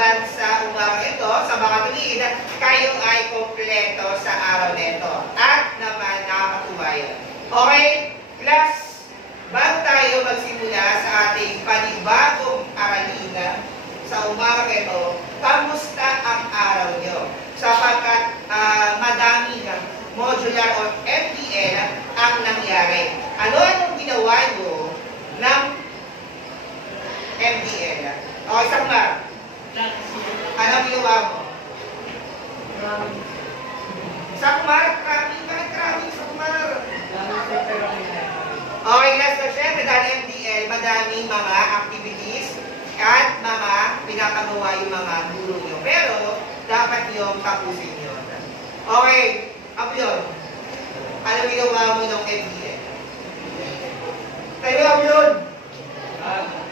maliban sa umagang ito, sa mga tuwid, kayo ay kompleto sa araw nito. At naman nakakatuwa yun. Okay, class, bago tayo magsimula sa ating panibagong aralina sa umagang ito, kamusta ang araw nyo? Sapagkat madami ng modular o MDL ang nangyari. Ano-anong ginawa nyo ng MDL? O, isang mar. Anong ginawa mo? Isang mar, cramming. Bakit cramming? Isang mar. Okay, last na syempre, dahil MDL, madaming mga activities at mga pinapagawa yung mga guro nyo. Pero, dapat yung tapusin yun. Okay, ako yun. Ano ginawa mo ng MDL? Tayo ako yun.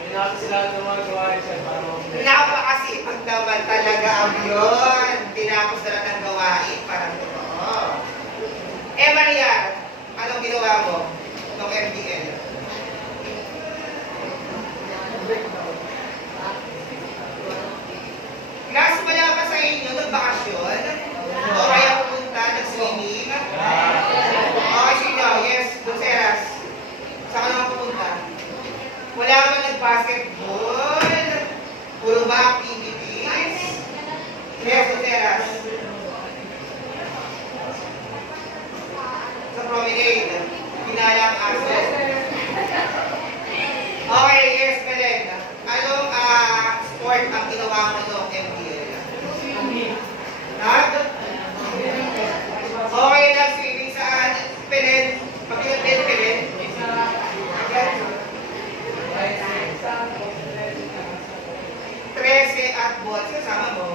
Pinaka sila ng mga gawain siya para Napakasipag naman talaga ang yun. Tinapos na lang ng gawain. Parang totoo. Maria, anong ginawa mo ng MDL? Class, wala ba sa inyo nagbakasyon? O kaya pumunta, nag-swimming? Okay, sino? Yes, Dulceras. Saan ka naman pumunta? Wala ka naman nag-basketball? Puro ba activities? Yes, Dulceras. Sa promenade, pinala ang aso. Okay, yes, Belen. Anong sport ang ginawa mo ng MDL? Okay, nag-swimming saan? Belen? Pag-iwan din, Belen? 13 at balls. Kasama mo?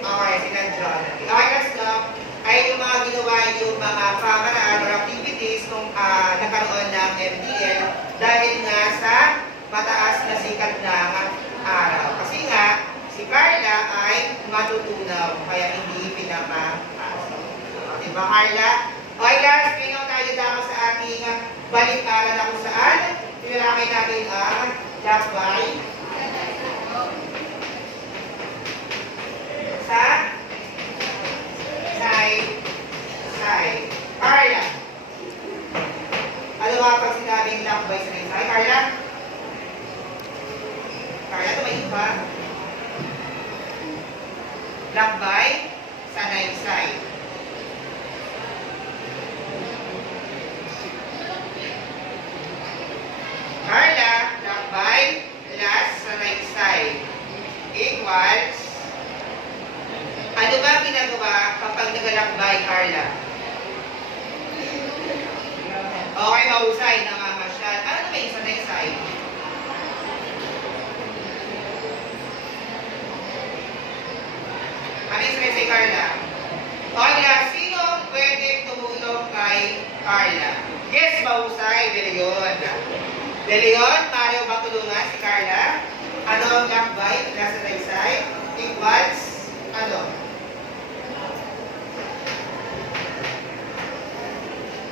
Okay, sina John. Okay, let's go. Ay yung mga ginawa yung mga pamaraan or activities nung nagkaroon ng MDL dahil nga sa mataas na sikat ng araw. Kasi nga, si Carla ay matutunaw, kaya hindi pinapapasok. Diba, Carla? Okay, guys, ngayon tayo dako sa ating balik-aral na kung saan tinalakay natin ang lakbay sa side. Carla, ano nga pag sinabing lakbay sa side? Carla? Carla, tumayin ba? Lakbay sa side. Carla, lakbay last sa right side equals, ano ba ang ginagawa kapag nagalakbay, Carla? Okay, mahusay, namamasyal. Ano na ba yung sa right side? Ano yung sa right side, Carla? Okay, last, sino pwede tumulong kay Carla? Yes, mahusay, De Leon. De Leon, tayo ba tulungan si Carla? Ano ang lakbay? Nasa right side? Equals, ano?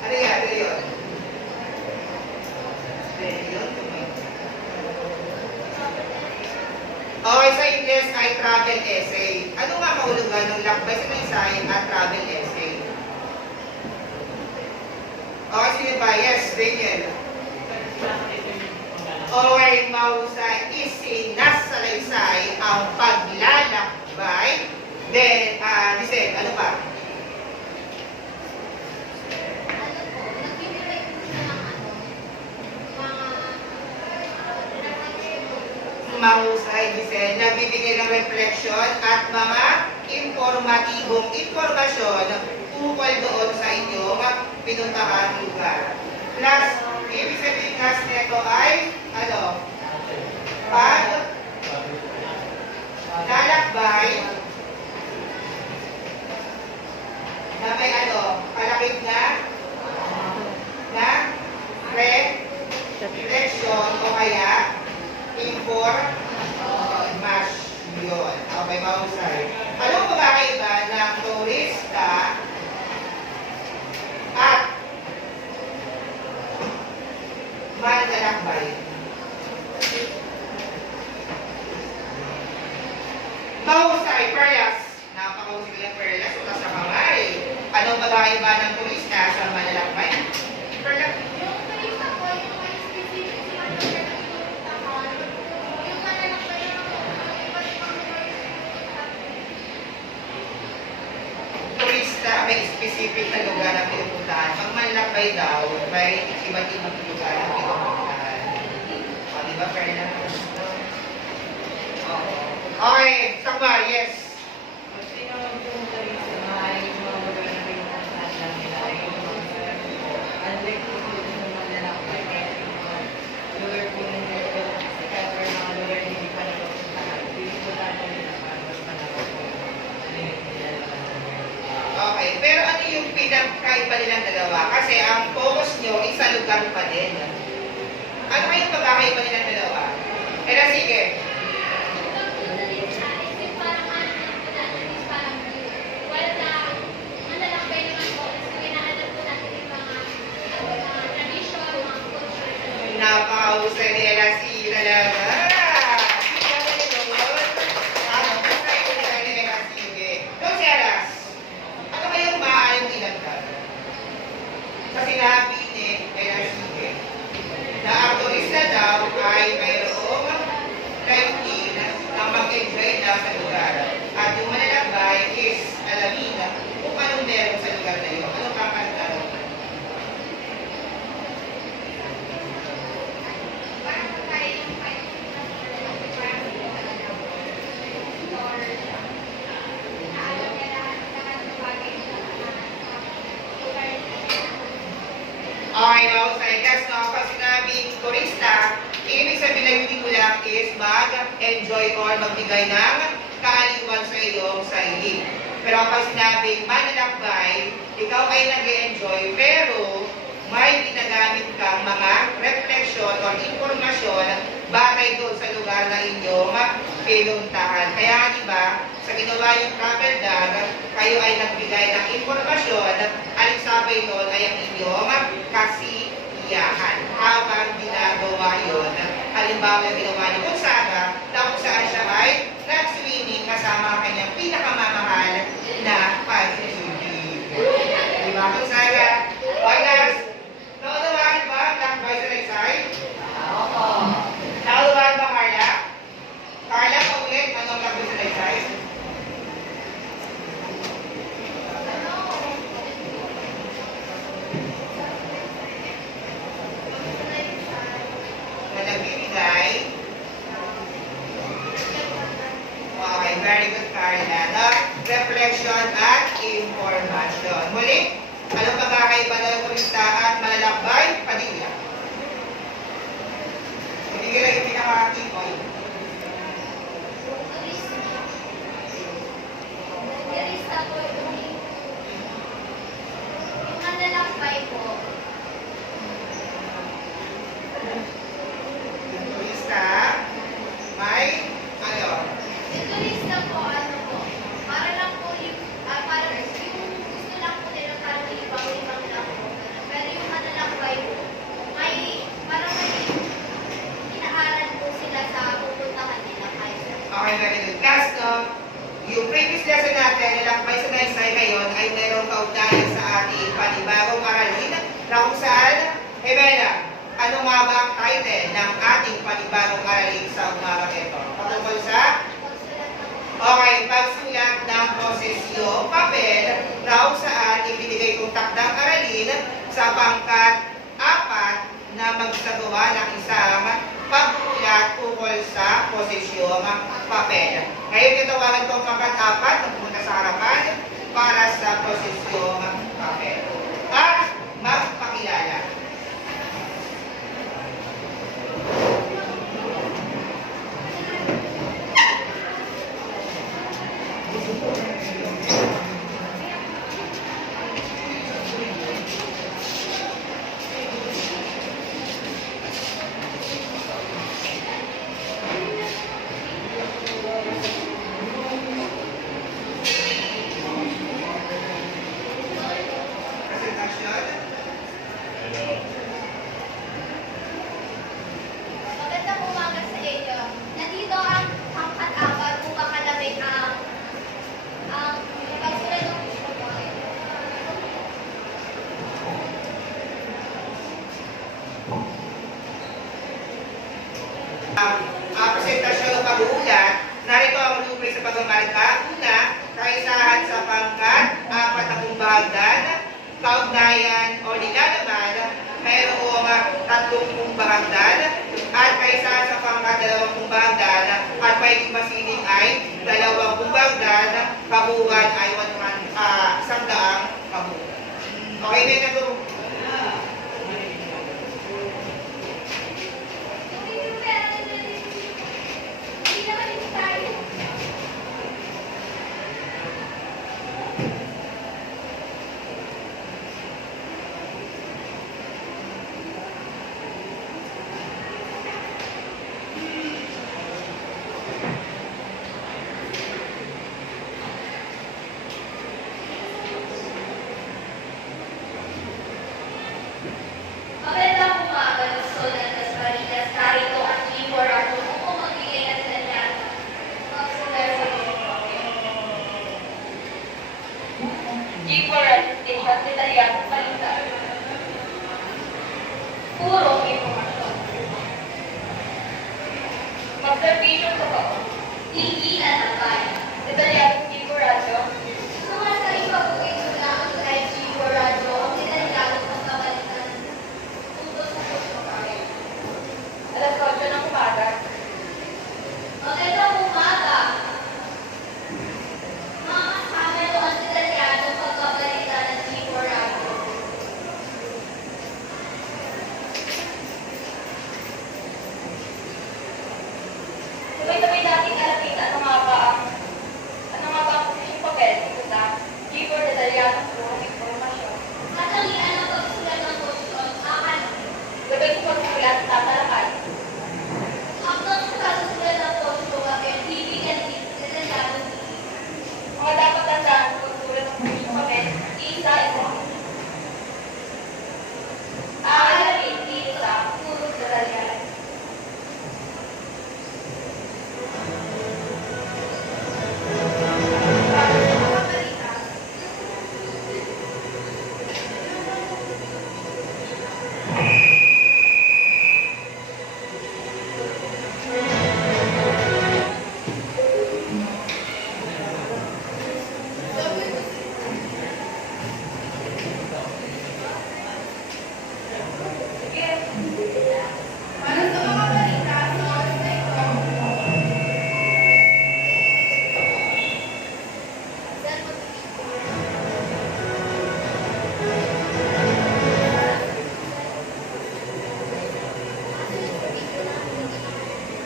Ano yan, De Leon? De Leon, okay, sa English ay travel essay. Ano nga mahulugan ng lakbay sa right side at travel essay? Okay, sino ba? Yes, Daniel. Okay, mahusay, isinasalaysay ang paglalakbay. Then, Lisette, ano pa? Mahusay, Lisette, nagbibigay ng reflection at mga informatibong informasyon tungkol doon sa inyong pinuntahang lugar. Plus, ibig sabihin class nito ay, ano? Lalakbay na may ano? Kalakip na reflection o kaya information. Okay, mahusay. Anong pagkakaiba ng turista at manlalakbay? Mahusay, Perlas. Napakahusay ng Perlas, utas na kamay. Anong pagkakaiba ng turista sa malalakbay? Perlas. Yung turista po, yung may specific sila ng pinagpuntahan. Yung malalakbay yung iba't ibang lugar yung pinagpuntahan. Turista, may specific na lugar na pinupuntahan. Pag malalakbay daw, may iba't ibang lugar na pinupuntahan. O, di ba, Perlas? Okay, Sakbar, yes. Kasi naman po sa maaaring yung mga lugar na pinupuntahan lang nila ay yung mga unlike po po sa malalakbay kaya yung mga lugar po na nila sikat or mga lugar na hindi pa napupuntahan. Pinupuntahan po nila para mas malawak po yung nila naman. Okay, pero ano yung pinagkaiba nilang dalawa? Kasi ang focus nyo is sa lugar pa din. Ano kayong pagkakaiba nilang dalawa? Kaya sige. Napakahusay ni LSE talaga. Sige ako nito. Ano, basta ito nila ni LSE. Doon si Alas, ano kayong maaaring ilagdag? Sa sinabi ni LSE na ang turista daw ay mayroong life na mag-enjoy na sa lugar. At yung malalakbay is alamin kung anong meron sa lugar na yun. Anong kakantaro? Okay, mahusay. That's no, pag sinabing turista, ibig sabihin na hindi mo lang is mag-enjoy or magbigay ng kaaliwan sa iyong sarili. Pero pag sinabing manlalakbay, ikaw ay nag-enjoy pero may ginagamit kang mga reflection or informasyon batay doon sa lugar na inyong pinuntahan. Kaya di ba, sa ginawa yung travel dog, kayo ay nagbigay ng informasyon, alin sabay doon ay ang inyong kasiyahan. Habang ginagawa yun, halimbawa yung ginawa ni Gonzaga, na kung saan siya ay nag-swimming kasama ang kanyang pinakamamahal na pag-swimming. Di ba, Gonzaga? Okay, guys. Naunawahan ba ang lakbay sa Laysay? Oo. Naunawahan ba, Carla? Carla, paulit, anong lakbay sa Laysay? Na nagbibigay. Okay, very good, Carla. Na reflection at information. Muli, anong pagkakaiba ng turista at malalakbay? Padilla. Ibigay lang yung pinaka-key point. Turista po yung malalakbay po. Yung turista, may, ano, Yung turista po, ano po, para lang po yung, para yung gusto lang po nila parang ibang-ibang lang po. Pero yung malalakbay po, parang may inaaral po sila sa pupuntahan nila kahit okay, very good. Class, no? Yung previous lesson natin, nilakbay sa Naysay ngayon, ay mayroong kaugnayan sa ating panibagong aralin na kung saan, Bella, ano nga ba ang title ng ating panibagong aralin sa umagang ito? Patungkol sa pagsulat ng okay, pagsulat ng prosesyo, papel, na kung saan ibinigay kong takdang aralin sa pangkat 4 na magsagawa ng isang pagkulat tungkol sa posesyong papel. Ngayon, titawagan ko ang pangkat 4 na pumunta sa harapan para sa posesyong papel. At magpakilala. Presentasyon ng pag-uulat, narito ang malupay sa pagmamarka. Una, kaisahan sa pangkat, apat na kumbahagdan, kaugnayan o nilalaman, mayroong tatlong kumbahagdan, at kaisahan sa pangkat, dalawang kumbahagdan, at may masiling ay dalawang kumbahagdan, kabuuan ay 100 kabuuan. Okay, may nagulong. Hindi naman ito tayo. Magandang umaga, Luzon at Dasmariñas. Narito ang G4 at upang magbigay ng salita. G4 at station detalyadong balita. Puro informasyon. Observation totoo. Tinginan ng bayan. Detalyadong G4 radyo. Sumasali pa po ito na ang live G4 radyo ang detalyadong pagkabalitan. Tutos sa pagkakayo. Alas 8 ng umaga. Magandang umaga. Mga kasama ito ang detalyadong pagkabalitan ng G4 radyo. Sabay-sabay natin alapin ano nga ba ang posisyong papel dito sa G4 detalyadong puro informasyon. Katangian ang pagsulat ng posisyon, akal. Sabay sa pagsulat tatalakay. Hanggang sa kasusulat ng posisyon, papel, bibigyan din detalyadong tingin. Mga dapat tandaan sa pagsulat ng posisyong papel, isa-isa. Aalapin dito sa puro detalyado. Para sa mga balita sa oras na ito.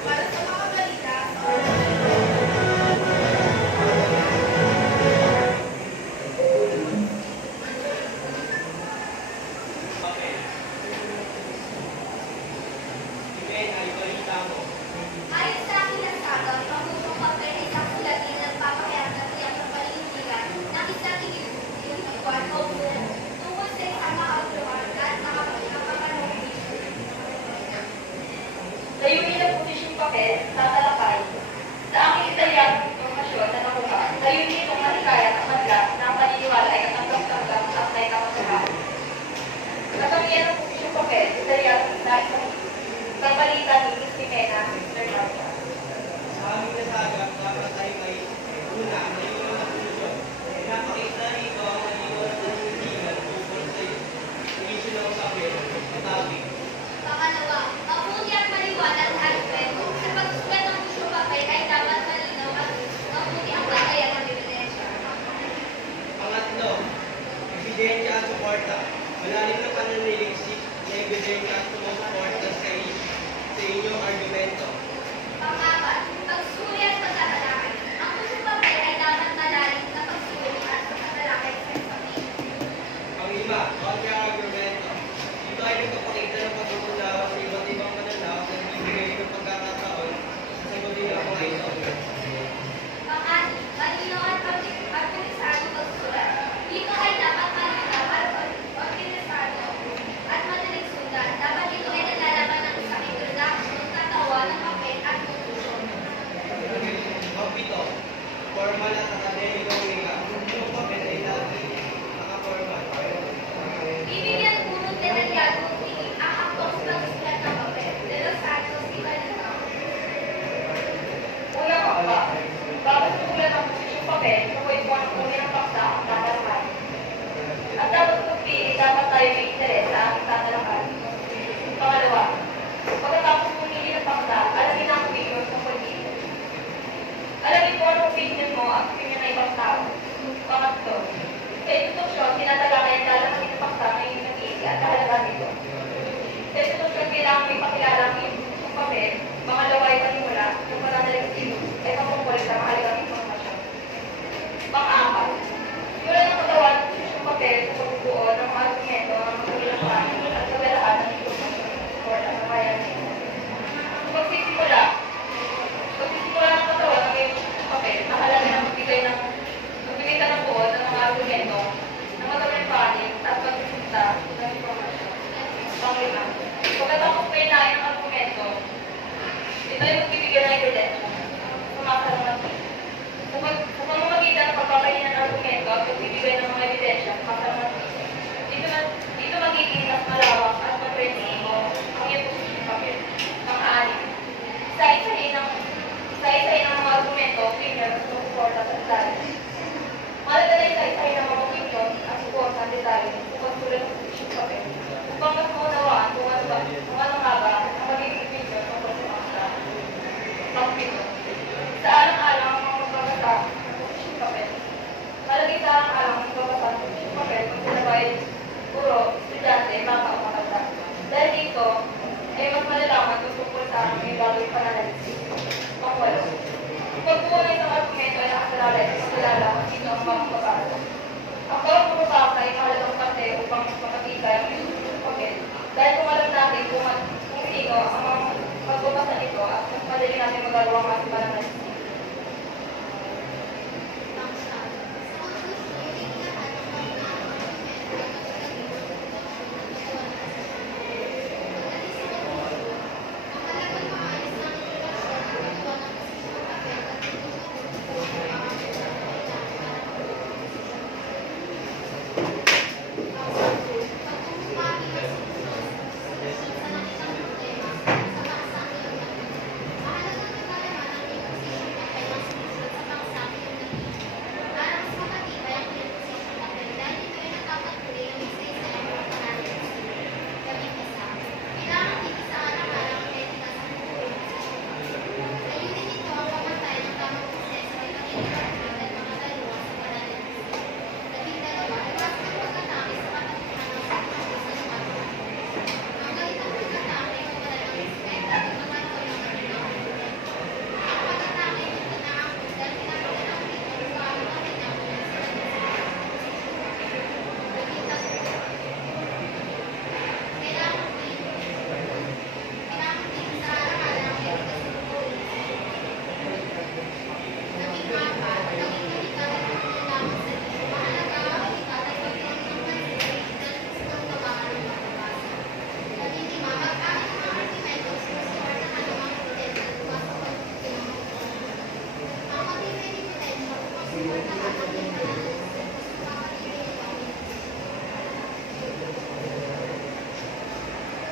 Para sa mga balita sa oras na ito. Ayon sa aking nasagot, ang pusong papel ay isang sulatin na nagpapakayat ng tiyak ng paninindigan ng isang individual o buwan tungkol sa isang makautuhan at makapanong Layunin ng posisyong papel, tatalakay. Sa aking detalyadong informasyon na nakuha, layunin itong malikaya at madla na ang paniniwala ay katanggap-tanggap at may kapasalahan. Katangian ng posisyong papel, detalyadong nais ng kabalita ni Miss Jimena, Mr. Marta. Sa aming nasagap, dapat tayo may una, naiwan na solusyon. Napakita rito ang naiwan na paninindigan tungkol sa issue ng usapin, matawid. Pangalawa, mabuti at maliwanag na argumento. Sa pagsusulat ng pusong papel ay dapat malinaw at mabuti ang batayan ng ebidensya. Pangatlo, ebidensya at suporta. Malalim na pananalig, kung ano nga ba ang magiging opinion tungkol sa paksa. Pang-pito. Sa alang-alang ang mga magbabasa ng posisyon papel. Malagay sa alang-alang ang magbabasa ng posisyon papel kung sila ba ay guro, estudyante, mga o matanda. Dahil dito, ay mas malalaman tungkol sa aming gagawing pananalisis. Pang-walo. Pagbuo ng isang argumento ay nakasalalay sa pagkalala kung sino ang mga magbabasa. Ang bawat magbabasa ay mahalagang parte upang mas makatibay ang posisyon papel. Dahil kung alam natin kung sino ang mga magbabasa nito at mas madali natin magagawa ang ating pananalisis.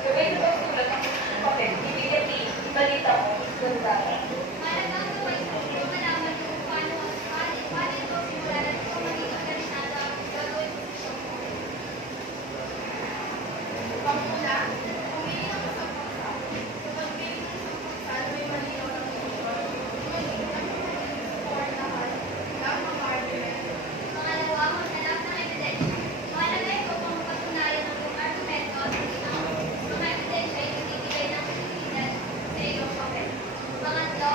Gawin sa pagsulat ng posisyon papel, ibigay balita mo, ganda. Mahalagang gawin po yung malaman kung paano ito simulan at kung maging organisado ang gagawin posisyon mo. Panguna, pumili ng isang paksa. Kapag pili ng isang paksa, may malinaw na posisyon. Pangalawa, maghanap ng ebidensya. Mahalaga ito kung mapatunayan ang iyong argumento at mga ebidensya ay nagbibigay ng posibilidad sa iyong papel. Pangatlo,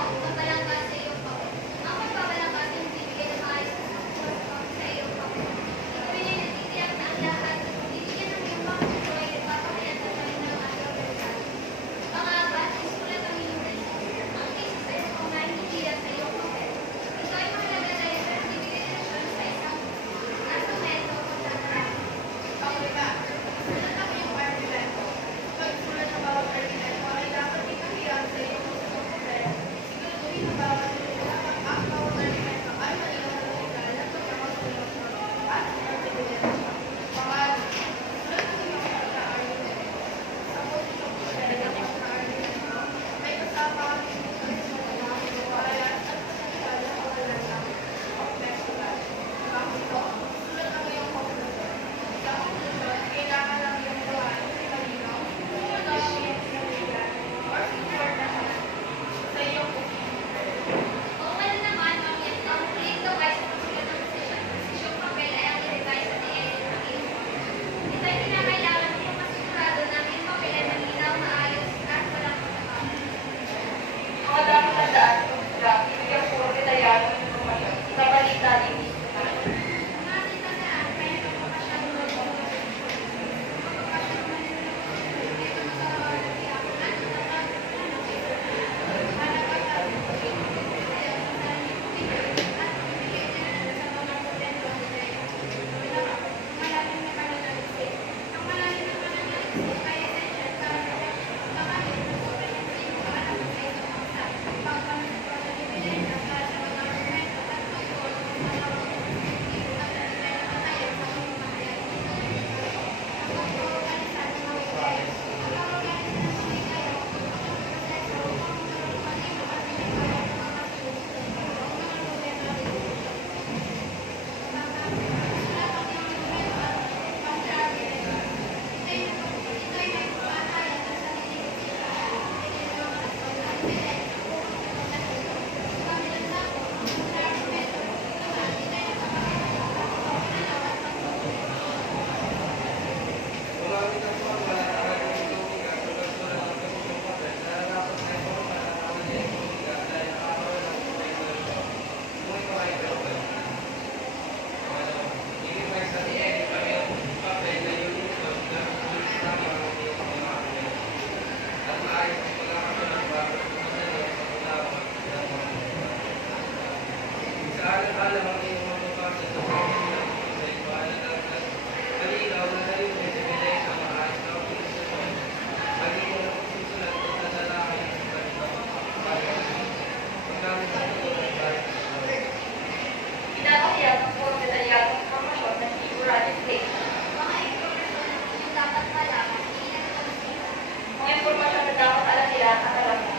yan at alam mo,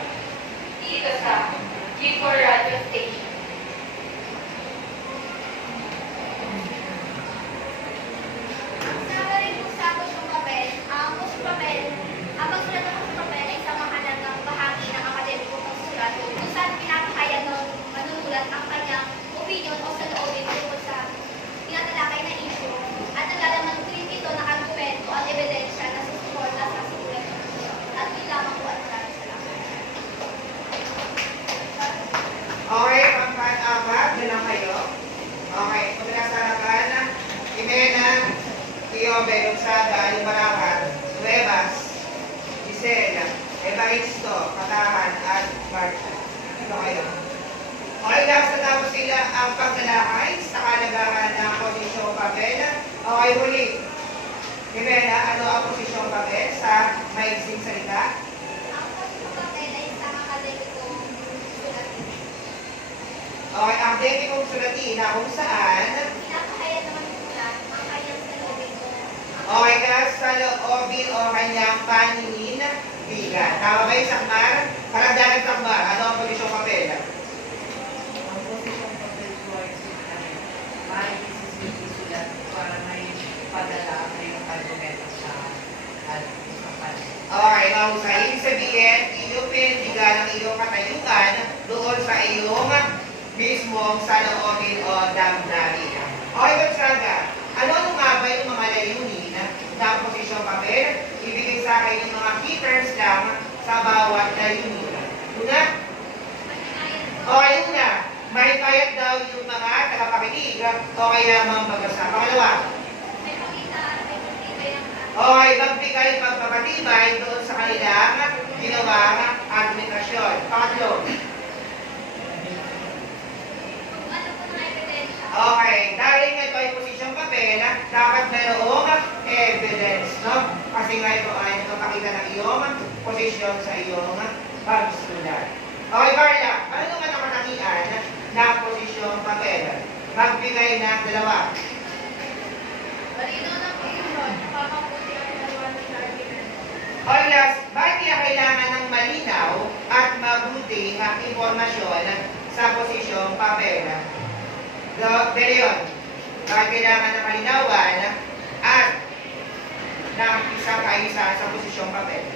dito sa G4 Radio Station. Sama rin po sa kusyong papel, ang kusyong papel, ang pagsulat ng kusyong papel ay isang mahalagang bahagi ng akademikong pagsulat kung saan pinapahayag ng manunulat ang kanyang opinion o saloobin tungkol sa tinatalakay na issue at naglalaman rin ito ng argumento at ebidensya na susuporta sa sulat ng kusyong. At yun lamang po at maraming salamat. Okay, pangkat-apat, bilang kayo. Okay, pagkasarakan, Jimena, Tiobe, Gonzaga, Lumaracan, Nuevas, Gisela, Evaristo, Katahan, at Marta. Ito kayo. Okay, last na tapos sila ang paglalakay sa kalagahan ng posisyong papel. Okay, huli. Jimena, ano ang posisyong papel sa maiksing salita? Ang kusyong papel ay isang akademikong sulat. Okay, ang demi kong sulatin na kung saan Pinapahayag ng manunulat ang kanyang saloobin o okay ka sa loobin o kanyang paningin bigan. Tama ba yung sakmar? Karagdagan sakmar. Ano ang posisyong papel? Ang posisyong papel po ay may isisulat para may padala ang iyong argumento sa usapan. Okay, mahusay. Ibig sabihin, iyupin bigan ang iyong katayuan doon sa iyong mismong sa loobin o damdamin. Okay, Gonzaga, ano nga ba yung mga layunin ng posisyong papel? Ibigay sa akin yung mga key terms lang sa bawat layunin. Una, okay, una, may payat daw yung mga tagapakinig o kaya mga magbasa. Pangalawa, may pakita at may matibay ang okay, magbigay pagpapatibay doon sa kanilang ginawang argumentasyon. Pangatlo, kung ano po ng ebidensya. okay, dahil nga ito ay posisyong papel, dapat mayroong evidence, no? Kasi nga ito ay nagpapakita ng iyong posisyon sa iyong pagsulat. Okay, Carla, ano naman ang katangian ng posisyong papel? Magbigay ng dalawa. Malinaw ng posisyon, napapangkuti ang maliwanag na argumento. Okay, last, bakit kaya kailangan ng malinaw at mabuti ang impormasyon sa posisyong papel? De Leon, bakit kailangan ng malinawan at ng isang kaisa sa posisyong papel?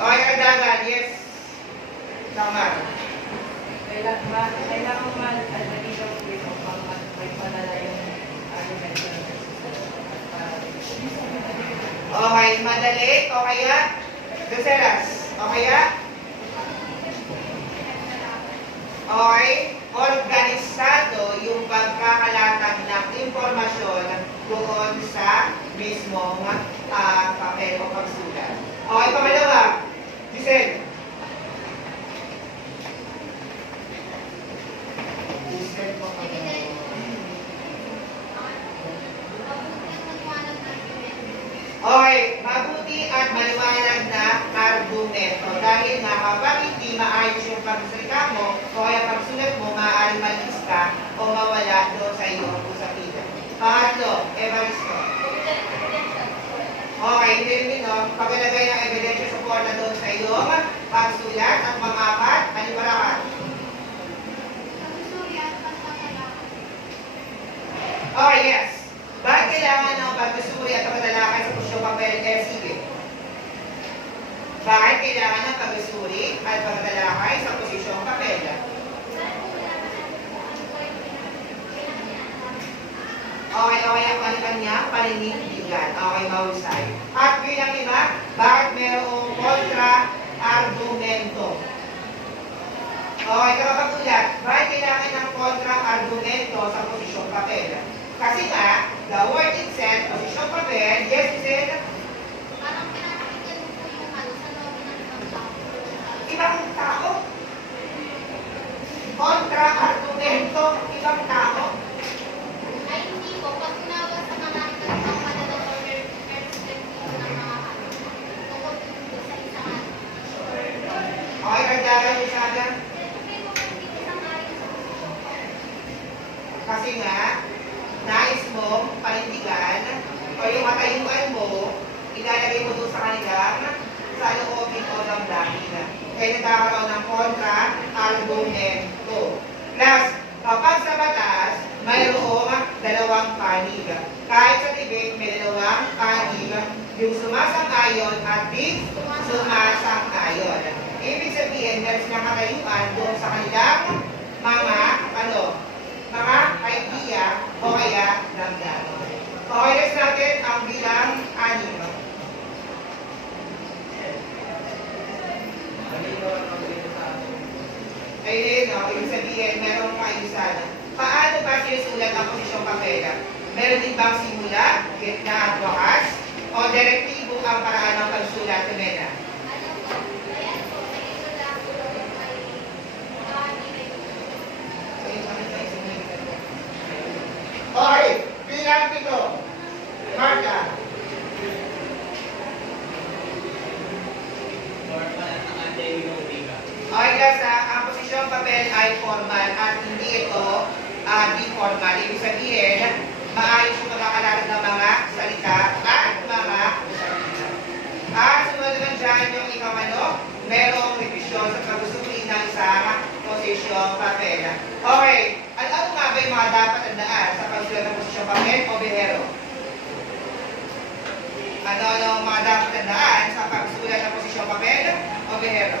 Okay, kagdagan, yes. Tama. Kailangan malinaw po ito pang may padala yung argumento ng Okay, madali o kaya Luceras, o kaya okay, organisado yung pagkakalatag ng impormasyon doon sa mismong papel o pagsulat. Okay, pangalawa, Giselle. Giselle po. Okay, mabuti at maliwanag na argumento. Dahil nga kapag hindi maayos yung pagsalita mo o kaya pagsulat mo, maaaring malis ka o mawala doon sa iyong usapitan. Pangatlo, Evaristo. Okay, hindi rin no? Paglalagay ng ebidensya support na doon sa iyong pagsulat at pang-apat, maniwala ka. Okay, yes. Bakit kailangan ng pagsusuri at pagtalakay sa pusyong papel? Sige. Bakit kailangan ng pagsusuri at pagtalakay sa posisyong papel? Okay, ang kanya paninindigan. Okay, mahusay. At bilang lima, bakit mayroong kontra-argumento? Okay, kapag-ulat, bakit kailangan ng kontra-argumento sa posisyong papel? Kasi nga, the word itself, posisyong papel, yes, Giselle, Parang pinapakinggan mo po yung ano sa loob ng ibang tao. ibang tao. Kontra-argumento, ibang tao. Ay hindi po, pag tinawag sa mga ibang madalaw or perspective ng mga ano, tungkol dito sa isang ano. Okay, kagdagan yung saga. Siyempre po kung hindi isang ayon sa posisyon ko. Kasi nga, nais mong panindigan o yung katayuan mo, ilalagay mo doon sa kanilang sa loobin o damdamin. Kaya nagkakaroon ng kontra-argumento. Plus, kapag sa batas, mayroong dalawang panig. Kahit sa tibig, may dalawang panig. Yung sumasang-ayon at di sumasang-ayon. Ibig sabihin, meron silang katayuan doon sa kanilang mga idea o kaya damdamin. Okay, let's natin ang bilang 6. Ayun, ibig sabihin, merong kaayusan. Paano ba sinusulat ang posisyong papel? Meron din bang simula, gitna at wakas? O direktibo ang paraan ng pagsulat, Tumena? Okay, bilang 7. Marka. Okay, guys, ang posisyong papel ay formal at hindi ito di formal. Ibig sabihin, maayos yung pagkakalarag ng mga salita at mga usapan. At sunod naman dyan yung merong revision sa pagsusuri ng isang posisyong papel. Okay, ano nga ba yung mga dapat tandaan sa pagsulat ng posisyong papel o behero? Ano ang mga dapat tandaan sa pagsulat ng posisyong papel o behero?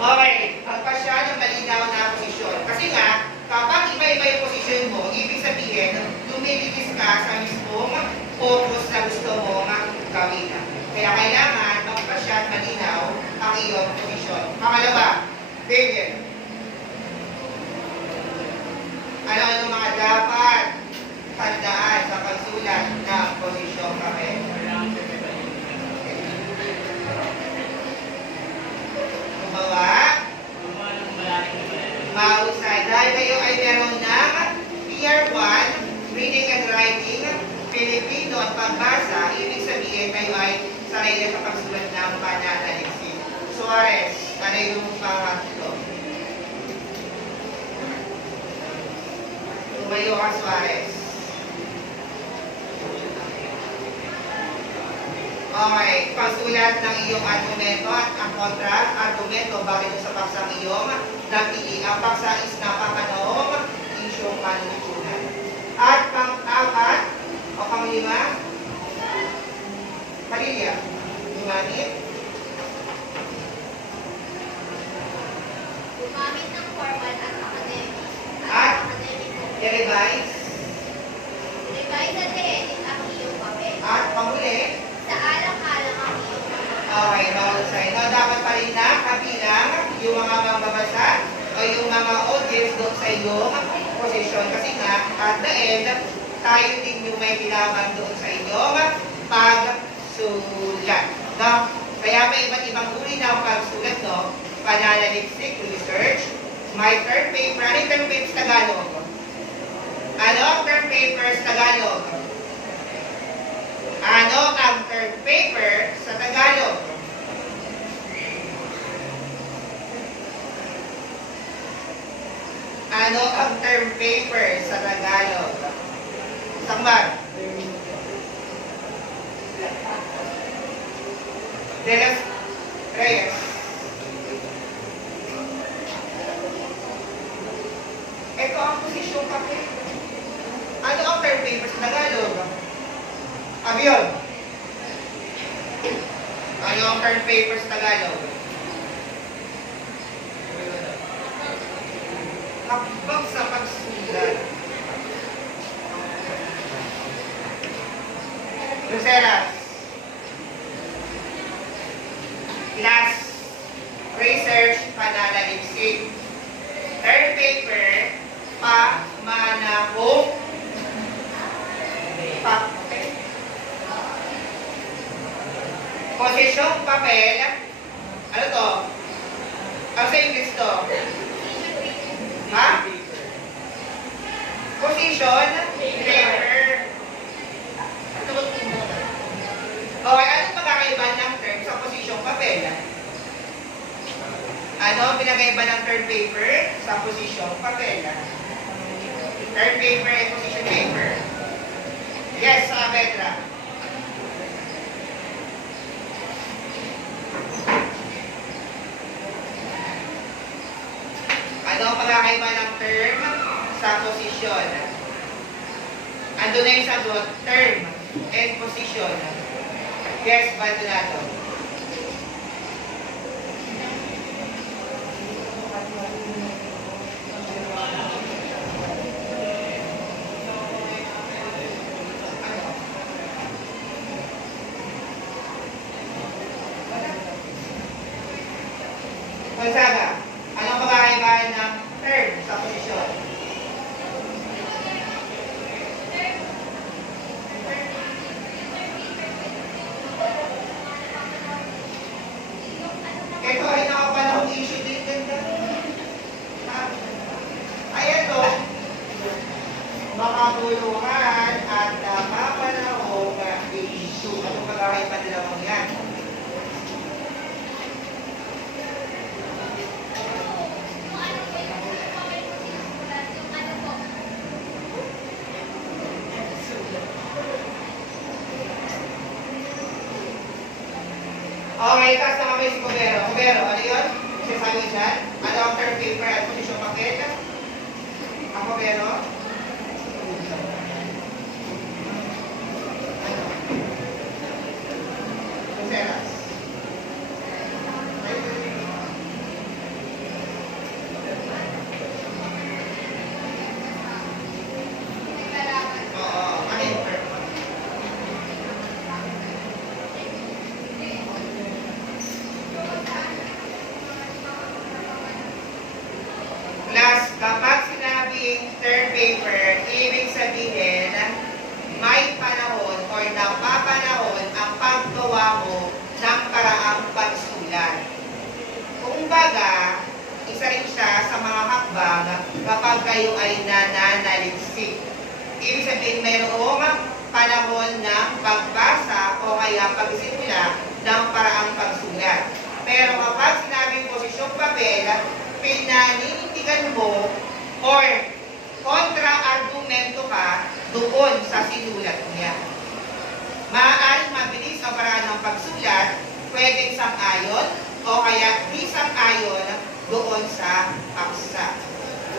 Okay, magpasya ng malinaw na posisyon. Kasi nga, kapag iba-iba yung posisyon mo, ibig sabihin, lumilitis ka sa mismong focus na gusto mong gawin. Kaya kailangan magpasya at malinaw ang iyong posisyon. Pangalawa, David. Ano ang mga dapat tandaan sa pagsulat ng posisyong papel? Mahusay. Dahil kayo ay meron ng Tier 1, Reading and Writing, Filipino at Pagbasa, ibig sabihin kayo ay sanay sa pagsulat ng pananaliksik. Suarez, ano yung pangatlo? Tumayo ka, Suarez. Okay, pagsulat ng iyong argumento at ang kontra-argumento bakit sa paksang iyong napili. Ang paksa is napapanahong isyong panutunan. At pang-apat o pang-5, Maria, gumamit ng formal at academic. At Academic po. i-revise Revise at i-edit ang iyong papel. at panghuli. Sa alang-alang ang iyong papel. Okay, mahusay. No, dapat pa rin na kabilang yung mga mambabasa o yung mga audience doon sa iyong posisyon. Kasi nga, at the end, tayo din yung may kailangan doon sa inyong pagsulat. No? Kaya may iba't ibang uri ng pagsulat, no? Pananaliksik, research, my term paper. Ano yung term papers Tagalog? Ano ang term papers Tagalog? Ano ang term paper sa Tagalog? Ano ang term paper sa Tagalog? Sangbar? De los Reyes. Ito ang posisyong papel. Ano ang term paper sa Tagalog? Abiyon. Ano ang term paper sa Tagalog? Habang sa pagsulat. Luceras. Class. Research. Pananaliksik. Term paper. Pamanahong. Papel. Posisyong papel. Ano to? Ano sa English to? Ha? Position? Paper. Okay, ano magkakaiba ng term sa posisyong papel? Ano ang pinagkaiba ng term paper sa posisyong papel? Term paper and position paper. Yes, sa Petra. Ano ang pagkakaiba ng term sa posisyon? Ando na yung sagot, term and position. Yes, Baldonado. Gonzaga, anong pagkakaiba ng term sa posisyon? Ito ay nakapanahong issue din ganda. Ay ito, makabuluhan at nakapanahong issue. Anong pagkakaiba nila mong yan? Okay, taas na kami si Cubero. Cubero, ano yun? Sinasabi ko dyan? Ano ang term paper at posisyon papel? Ang Cubero? Luceras. Oo, ano yung term? Plus, kapag sinabing term paper, ibig sabihin, may panahon or napapanahon ang paggawa mo ng paraang pagsulat. Kumbaga, isa rin siya sa mga hakbang kapag kayo ay nananaliksik. Ibig sabihin, mayroong panahon ng pagbasa o kaya pagsimula ng paraang pagsulat. Pero kapag sinabing posisyong papel, pinaninindigan mo or kontra-argumento ka doon sa sinulat niya. Maaaring mabilis ang paraan ng pagsulat, pwedeng sang-ayon o kaya di sang-ayon doon sa paksa.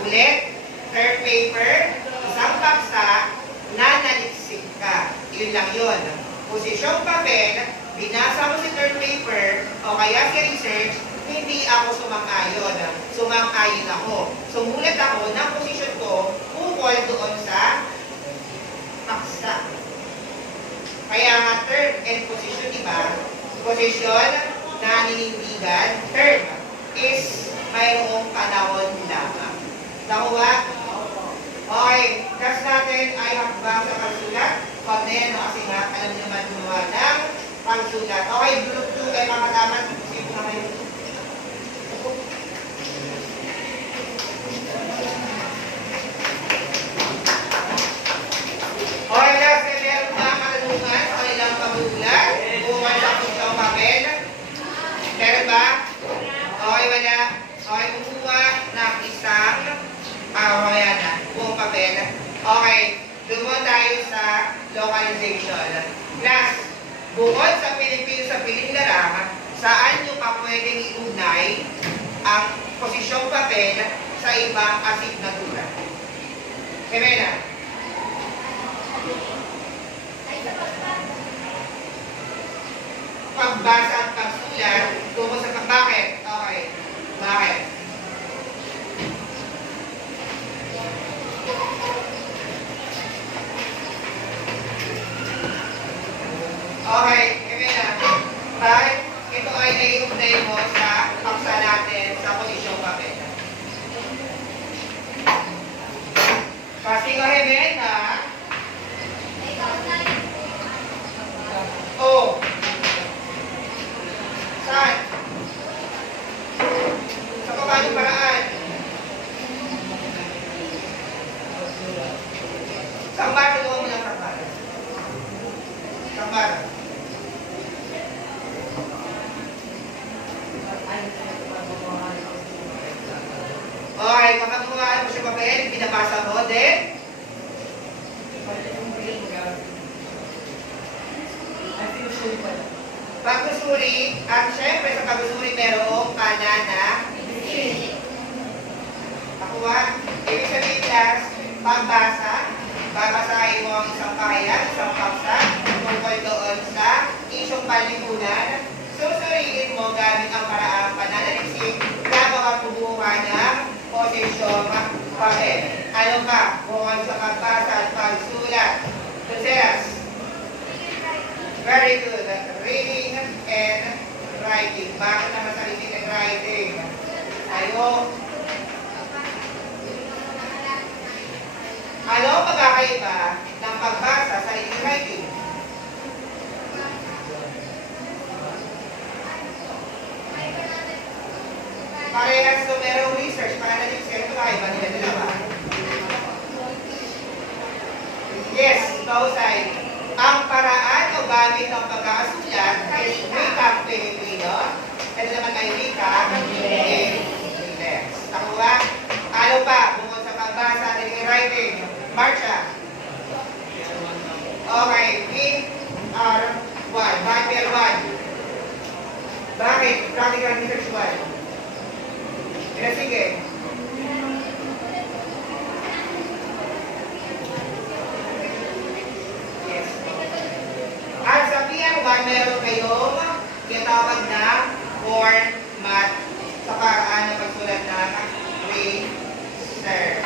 Ulit, term paper, isang paksa, nanaliksik ka. Yun lang yun. Posisyong papel, binasa mo si term paper o kaya si research, hindi ako sumang-ayon. Sumang-ayon ako. Sumulat ako ng posisyon ko ukol doon sa paksa. Kaya nga term and position, diba? Posisyon, naninindigan. Term is mayroong panahon lamang. Nakuha? Okay. Class natin ay hakbang sa pagsulat. Pag na yan, kasi nga, alam niyo naman gumawa ng pagsulat. Okay, group 2 ay makataman. Sipo na kayo. Okay, last na meron ba katanungan sa kanilang pagsulat? Buwan sa pusyong papel? Meron ba? Okay, wala. Okay, kumuha ng isang ayan na, buong papel. Okay, doon tayo sa localization. Class, bukod sa Pilipino sa Pilingarang, saan nyo pa pwedeng iugnay ang posisyong papel sa ibang asignatura? Kemena? Pagbasa at pagsulat, tungkol sa bakit? Okay. Bakit? Okay, Kemena. Bakit ito ay naiugnay mo sa paksa natin sa posisyong papel? Kasi ko, Kemena. Oh. Saan? Sa paano paraan? Sambar, tulungan mo ng sambar. Sambar. Okay, kapag gumawa mo siya papel, pinabasa mo, then, pagsusuri, at syempre sa pagsusuri merong pana na nakuha. Ibig sabihin class, pagbasa, babasahin mo ang isang pahayag, isang paksa, tungkol doon sa isyong panlipunan. Susuriin mo gamit ang paraang pananaliksik na makapumuha ng posisyong papel. Ano pa? Bukod sa pagbasa at pagsulat. Consideras. Very good. Reading and writing. Bakit naman sa reading and writing? Ano ang pagkakaiba ng pagbasa sa reading and writing? Parehas so merong research para na yung sino pagkakaiba nila dalawa. Yes, pausay. Ang paraan o gamit ng pagkakasulat is wikang Pilipino. Ito naman ay wikang Ingles. Nakuha? Ano pa? Bukod sa pagbasa at writing. Marcia. Okay. VR1. Viper 1. Bakit? Practical research 1. Sige. Yes. At sa PR1, meron kayong tinatawag na format sa paraan ng pagsulat ng research.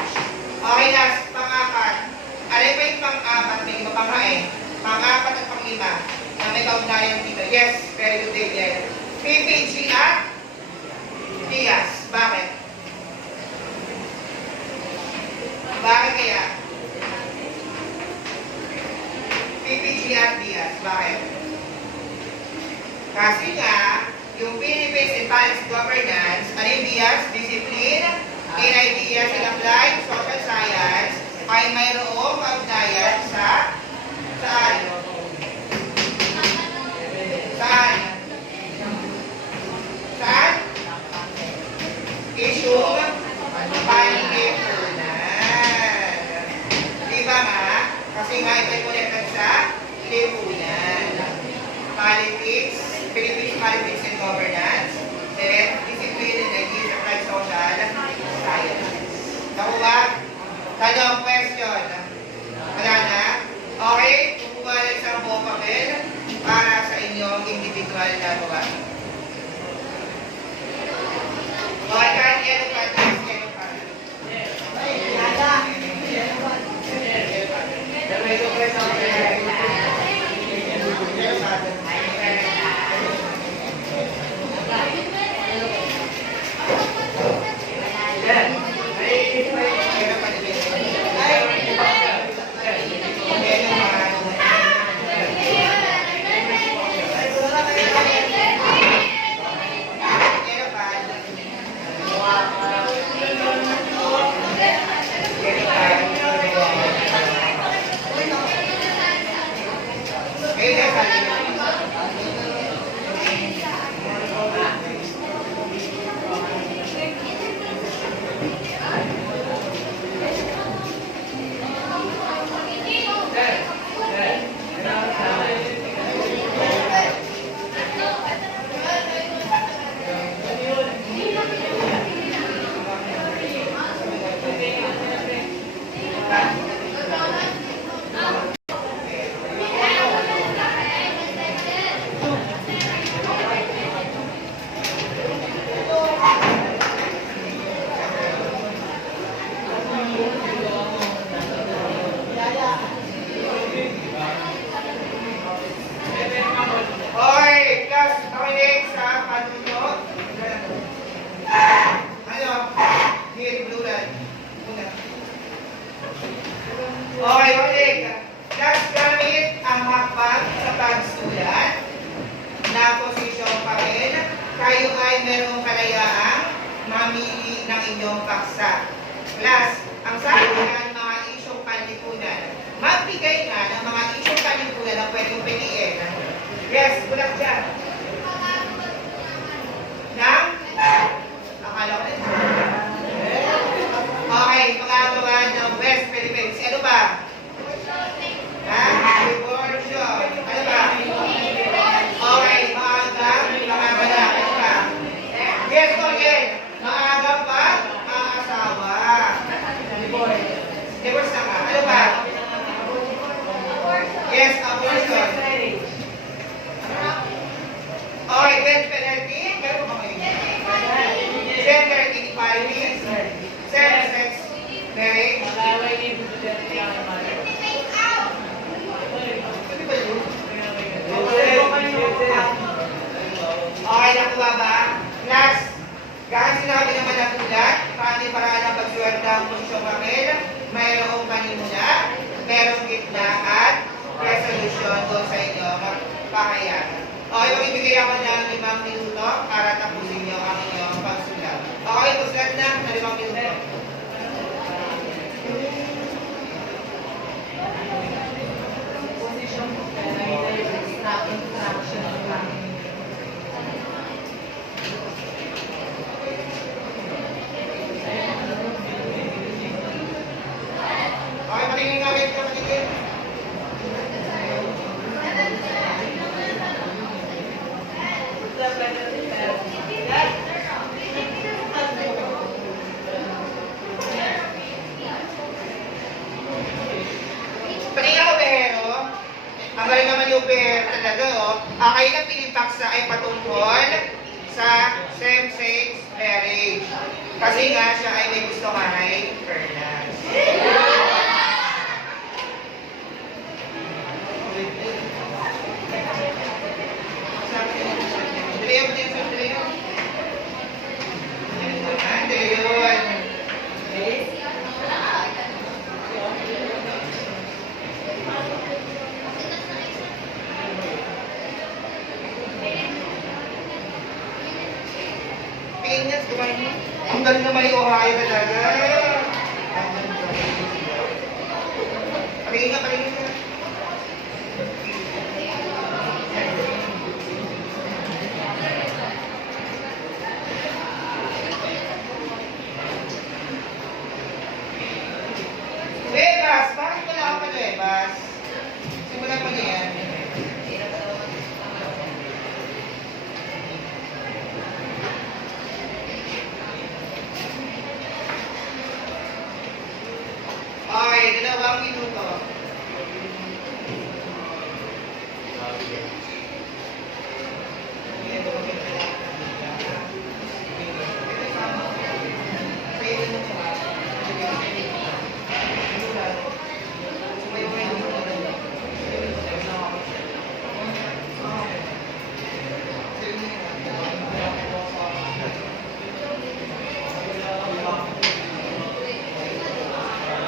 Okay, last, pang-apat. Alay pa yung pang-apat, may iba pang hain. Pang-apat at pang-lima na may kaugnayan dito. Yes, very good, David. PPG at Diaz. Bakit? Bakit kaya? PPG at Diaz. Bakit? Kasi nga, yung Philippines in Balanced Governance, ano yung Diaz? Discipline, in ideas and applied social science, ay mayroong kaugnayan sa saan? Saan? Saan? Issue panlipunan. Diba nga? Kasi nga ito'y connected sa lipunan. Politics, Philippines Politics and Governance, then Discipline and Ideas Applied Social Science. Nakuha? Talong question. Wala na? Okay, kukuha ng isang buong papel para sa inyong individual na gawa. Okay, kahit yellow card, yes, yellow card. Yellow card. Okay, class, nakinig sa panunod. Ano? Here, bluran. Muna. Okay, ulit. Class, gamit ang hakbang sa pagsulat na posisyong papel. Kayo ay merong kalayaang mamili ng inyong paksa. Class, ang sabi ng mga isyong panlipunan, magbigay nga ng mga isyong panlipunan na pwedeng piliin. Yes, bulak dyan. Nang? Akala ko na. nakuha ba? Last, gahan sinabi naman ang ulat, paano yung paraan ng pagsulat ng posisyong papel? Mayroong panimula, mayroong gitna at resolution doon sa inyong pahayagan. Okay, magbibigay ako ng 5 minuto para tapusin nyo ang inyong pagsulat. Okay, pagsulat na 5 minuto. Position ko kaya nakita yung snap instruction ng planning. Okay, patingin nga ulit ka, patingin. Patingin ako, Behero. Ang galing naman yung Behero talaga, oh. Ang kayo ng pinipaksa ay patungkol sa same-sex marriage. Kasi nga siya ay may gusto kay Fernan. Dilayon, dilayon, dilayon. Ayun naman, dilayon. Tingin niya, kumain mo. Ang galing naman yung Ohio talaga. Patingin ka, patingin ka. Bebas! Bakit wala ka pa, Bebas? Simulan mo niya yan. Okay, 2 minuto.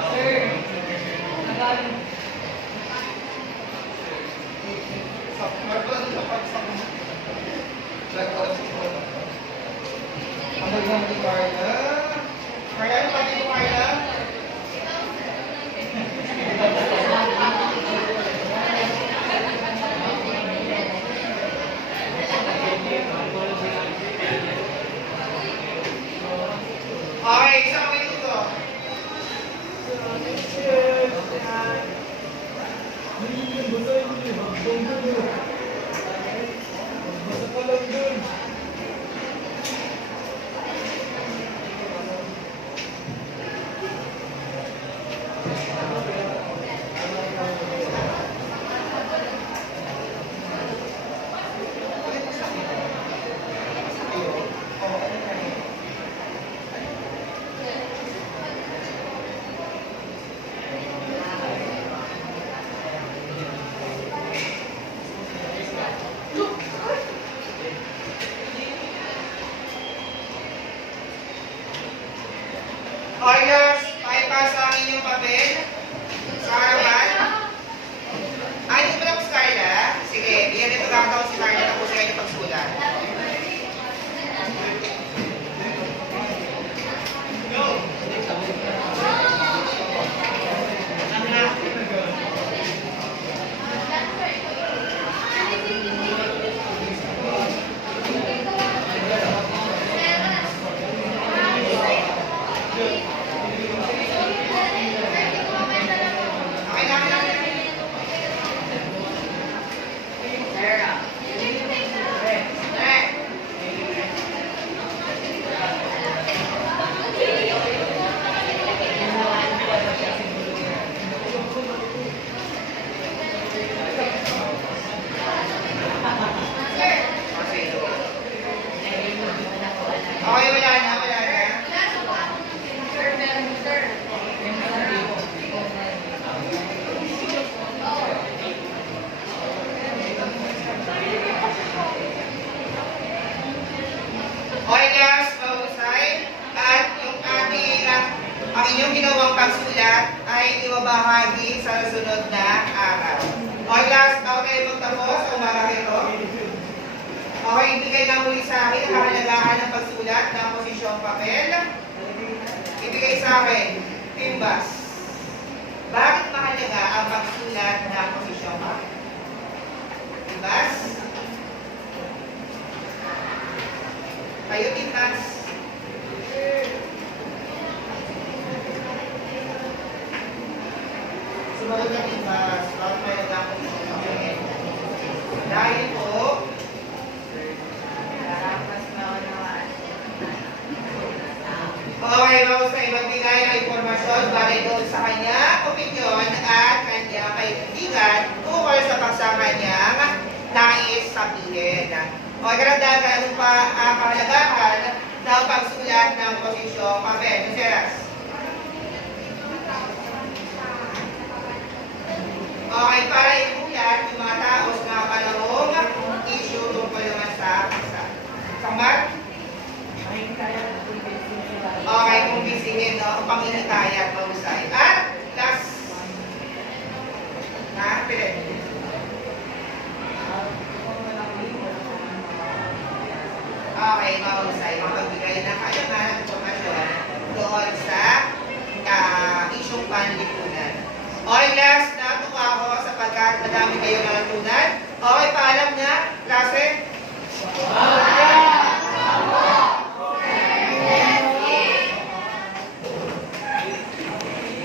Sir, nagaling. Ang galing naman ni Carla. Carla, ano pati mo, Carla? Okay, 1 minuto. Ayos, paipasa ang inyong papel sa harapan. Ay, hindi ba tapos Carla? Sige, iyan ito kakataon si Carla na po sa inyong pagsulat. Okay na, inyong ginawang pagsulat ay ibabahagi sa susunod na araw. Okay, last bago tayo magtapos sa umaga ito. Okay, ibigay na muli sa akin ang kahalagahan ng pagsulat ng posisyong papel. Ibigay sa akin, Timbas. Bakit mahalaga ang pagsulat ng posisyong papel? Timbas? Kayo, Timbas? Sumagot na Timbas. Bakit mahalaga ang posisyong papel? Dahil po, Mas maunawaan. okay, mahusay magbigay ng impormasyon bagay doon sa kanya, opinyon at kanya kaibigan tungkol sa pagsama niyang nais sabihin. Okay, karagdagan, ano pa ang kahalagahan ng pagsulat ng posisyong papel? Seras. Okay, para iulat yung mga tao sa mga panahong issue tungkol naman sa isa. Sambat? Ay, kaya na po yung sila. Okay, kung bisingin, no? Panghinikayat,